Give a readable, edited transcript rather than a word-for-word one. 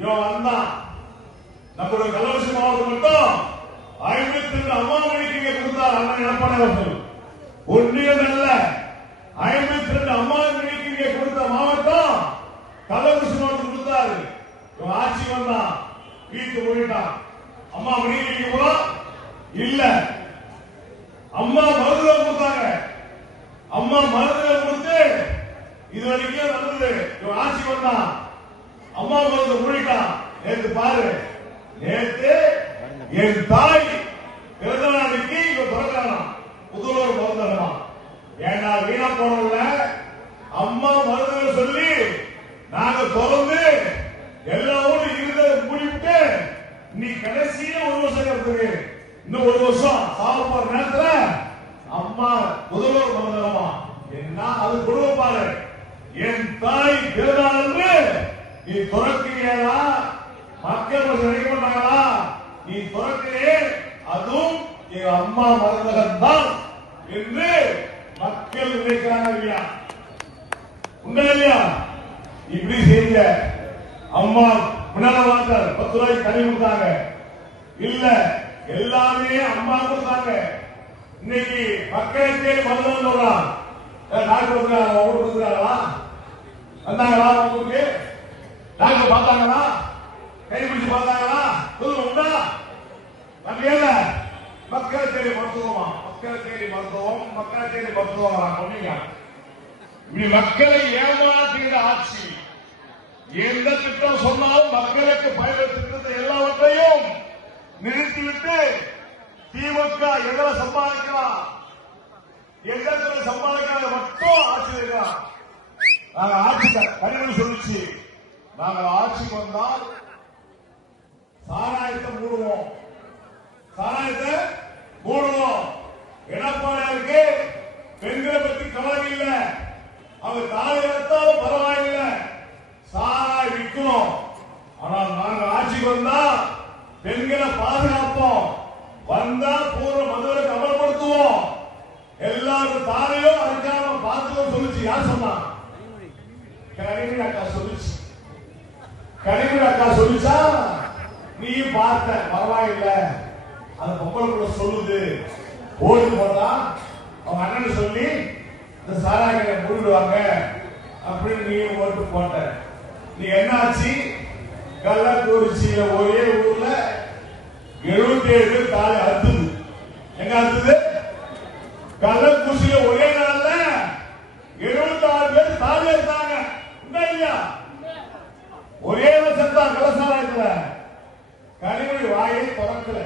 இவன் வந்தான். நம்மளுடைய கள்ளக்குறிச்சி மாவட்டம் மட்டும் 52 அம்மா மணிக்கு இங்க கொடுத்தார் அண்ணன் எடப்பாடி அவர்கள். ஒன்றியம் அல்ல, 52 அம்மா மணிக்கு இங்க கொடுத்த மாவட்டம் கள்ளக்குறிச்சி மாவட்டம் கொடுத்தாரு. இவன் ஆட்சி வந்தான், வீட்டு போயிட்டான். அம்மா மணிக்கு கூட இல்ல. அம்மா மருந்துல கொடுத்தாங்க. அம்மா மருந்துல கொடுத்து இது வரைக்கும் நடந்தது. இவன் ஆட்சி வந்தான், அம்மா மருந்து மூடிட்டான். நேற்று பாரு, நேற்று என் தாய் பிறந்த நாளைக்கு இவன் பிறக்கிறான். புதுலூர் பிறந்தா ஏன்னா வீணா போனவங்க அம்மா மருந்து சொல்லி நாங்க தொடர்ந்து எல்லா ஊரும் இருந்ததை மூடிவிட்டு நீ கடைசியில ஒரு வருஷம் இருக்கு. இன்னும் ஒரு வருஷம் சாப்பிடுற நேரத்துல அம்மா புதுலூர் பிறந்தமா என்ன அது குடும்பம் பாரு. என் தாய் பிறந்தாள் நீ துறக்கிறீங்களா? மக்கள் நினைக்க மாட்டாங்களா? நீ துறக்கிறே, அதுவும் எங்க அம்மா மருந்தகன் தான் என்று மக்கள் நினைக்கிறாங்க இல்லையா? உண்டா இல்லையா? இப்படி செய்ய அம்மா முன்னால வார்த்தார் 10 ரூபாய்க்கு தனி கொடுத்தாங்க. இல்ல, எல்லாமே அம்மா கொடுத்தாங்க. இன்னைக்கு மக்களை தேடி மருந்தகன் சொல்றான். டாக்டர் வந்துருக்காங்க, ஊருக்கு வந்துருக்காங்களா? வந்தாங்களா? உங்களுக்கு டாக்டர் பார்த்தாங்களா? கைப்பிடிச்சு பார்த்தாங்களா? உண்டா? நம்மள மக்களை தேடி மருத்துவமா, மக்களை தேடி மருத்துவம், மக்களை தேடி மருத்துவம் சொன்னீங்க. இப்படி மக்களை ஏமாற்றுகிற ஆட்சி. எந்த திட்டம் சொன்னாலும் மக்களுக்கு பயன்படுத்த திட்டத்தை எல்லாவற்றையும் நிறுத்திவிட்டு திமுக எதில் சம்பாதிக்கலாம், எந்த சம்பாதிக்காத மட்டும் ஆட்சி இருக்கிறார். நாங்க ஆட்சி கனிமொழி சொல்லிச்சு, நாங்கள் ஆட்சிக்கு வந்தால் சாராயத்தை மூடுவோம், சாராயத்தை மூடுவோம். எடப்பாடியாருக்கு பெண்களை பற்றி கவலை இல்லை, அவங்க தாலி எடுத்தாலும் பரவாயில்லை, சாராய் விற்கணும். ஆனால் நாங்கள் ஆட்சிக்கு வந்தா பெண்களை பாதுகாப்போம், வந்தா பூர்வ மதுவிலக்கு அமல்படுத்துவோம், எல்லாரும் தாரையும் அடிக்காம பார்த்துக்கோ சொல்லிச்சு. யார் சொன்னா? கனிமொழி அக்கா சொல்லிச்சு. கனிமொழி அக்கா சொல்லிச்சா? நீ பார்த்த பரவாயில்ல, அந்த பொம்பளை சொல்லுது ஓடி போதா அவங்க அண்ணன் சொல்லி இந்த சாராயங்களை மூடிடுவாங்க அப்படின்னு நீ ஓட்டு போட்ட. நீ என்னாச்சு? கள்ளக்குறிச்சியில ஒரே ஊர்ல 77 தாலி அறுத்துது. எங்க அறுத்துது? கள்ளக்குறிச்சியில ஒரே நாள்ல 76 பேர் தாலி அறுத்தாங்க. இல்லையா? ஒரே வருஷம் தான் கலசாராயத்துல. கனிமொழி வாயை திறக்கல.